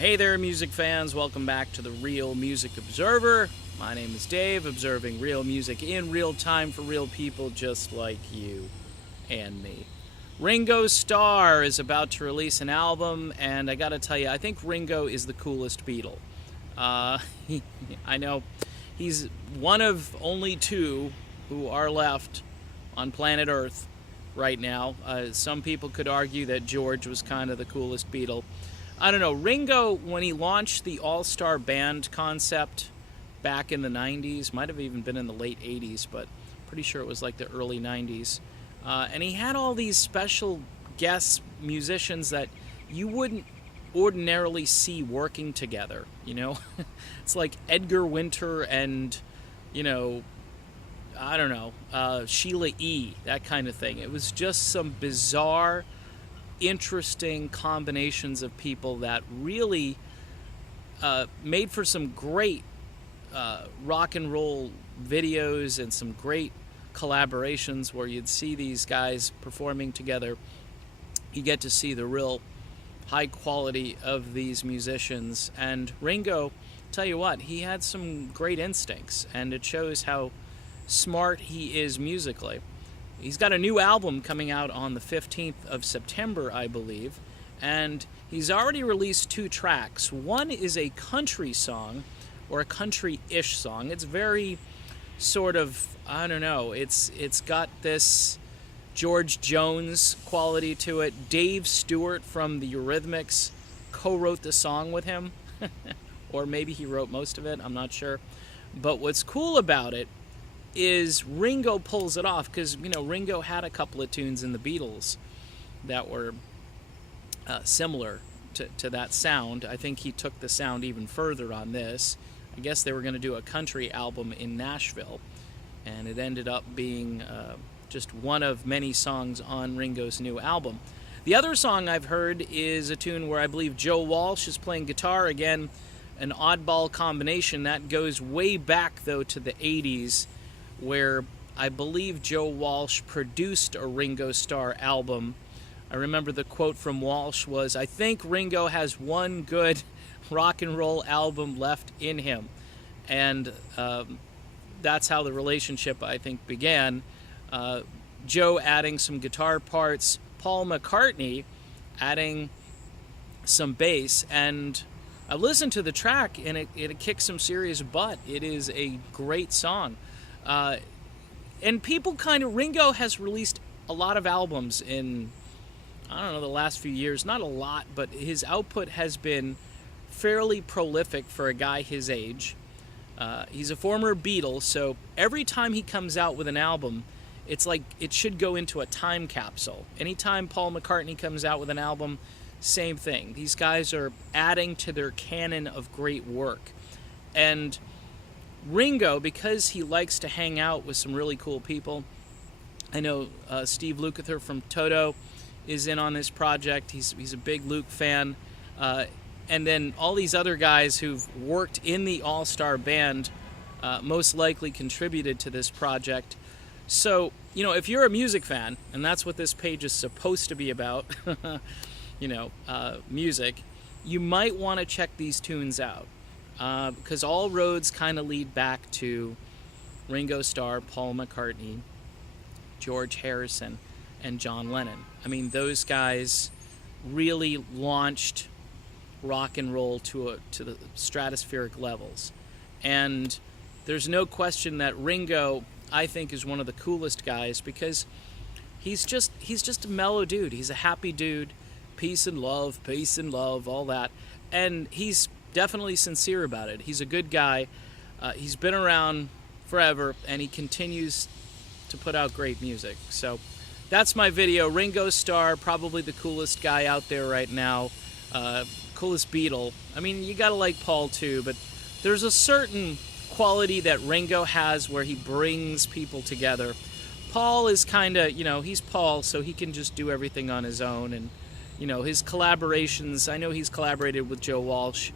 Hey there, music fans. Welcome back to the Real Music Observer. My name is Dave, observing real music in real time for real people just like you and me. Ringo Starr is about to release an album, and I gotta tell you, I think Ringo is the coolest Beatle. I know he's one of only two who are left on planet Earth right now. Some people could argue that George was kind of the coolest Beatle. I don't know. Ringo, when he launched the all-star band concept back in the 90s, might have even been in the late 80s, but pretty sure it was like the early 90s. And he had all these special guest musicians that you wouldn't ordinarily see working together, you know? It's like Edgar Winter and, I don't know, Sheila E., that kind of thing. It was just some bizarre, interesting combinations of people that really made for some great rock and roll videos and some great collaborations where you'd see these guys performing together. You get to see the real high quality of these musicians. And Ringo, tell you what, he had some great instincts, and it shows how smart he is musically. He's got a new album coming out on the 15th of September, I believe, and he's already released 2 tracks. One is a country song, or a country-ish song. It's very sort of, I don't know, it's got this George Jones quality to it. Dave Stewart from the Eurythmics co-wrote the song with him, or maybe he wrote most of it, I'm not sure. But what's cool about it is Ringo pulls it off, because Ringo had a couple of tunes in the Beatles that were similar to that sound. I think he took the sound even further on this. I guess they were going to do a country album in Nashville, and it ended up being just one of many songs on Ringo's new album. The other song I've heard is a tune where I believe Joe Walsh is playing guitar. Again, an oddball combination that goes way back though to the 80s, where I believe Joe Walsh produced a Ringo Starr album. I remember the quote from Walsh was, "I think Ringo has one good rock and roll album left in him." And that's how the relationship, I think, began. Joe adding some guitar parts, Paul McCartney adding some bass, and I listened to the track, and it kicks some serious butt. It is a great song. And people Ringo has released a lot of albums in, I don't know, the last few years. Not a lot, but his output has been fairly prolific for a guy his age. He's a former Beatle, so every time he comes out with an album, it's like it should go into a time capsule. Anytime Paul McCartney comes out with an album, same thing. These guys are adding to their canon of great work. And Ringo, because he likes to hang out with some really cool people, I know Steve Lukather from Toto is in on this project. He's a big Luke fan. And then all these other guys who've worked in the all-star band most likely contributed to this project. So, if you're a music fan, and that's what this page is supposed to be about, music, you might want to check these tunes out. Because all roads kind of lead back to Ringo Starr, Paul McCartney, George Harrison, and John Lennon. I mean, those guys really launched rock and roll to the stratospheric levels. And there's no question that Ringo, I think, is one of the coolest guys, because he's just a mellow dude. He's a happy dude. Peace and love, all that. And he's definitely sincere about it. He's a good guy. He's been around forever, and he continues to put out great music. So that's my video. Ringo Starr, probably the coolest guy out there right now. Coolest Beatle. I mean, you gotta like Paul too, but there's a certain quality that Ringo has where he brings people together. Paul is kind of, he's Paul, so he can just do everything on his own. And, his collaborations, I know he's collaborated with Joe Walsh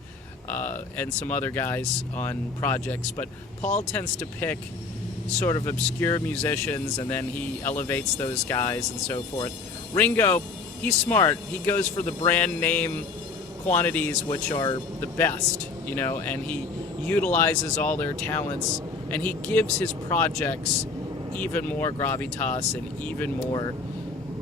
and some other guys on projects, but Paul tends to pick sort of obscure musicians, and then he elevates those guys and so forth. Ringo, he's smart. He goes for the brand name quantities which are the best, you know, and he utilizes all their talents, and he gives his projects even more gravitas and even more,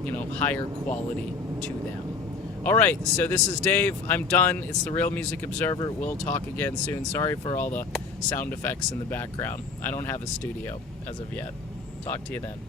you know, higher quality to them. All right, so this is Dave. I'm done. It's the Real Music Observer. We'll talk again soon. Sorry for all the sound effects in the background. I don't have a studio as of yet. Talk to you then.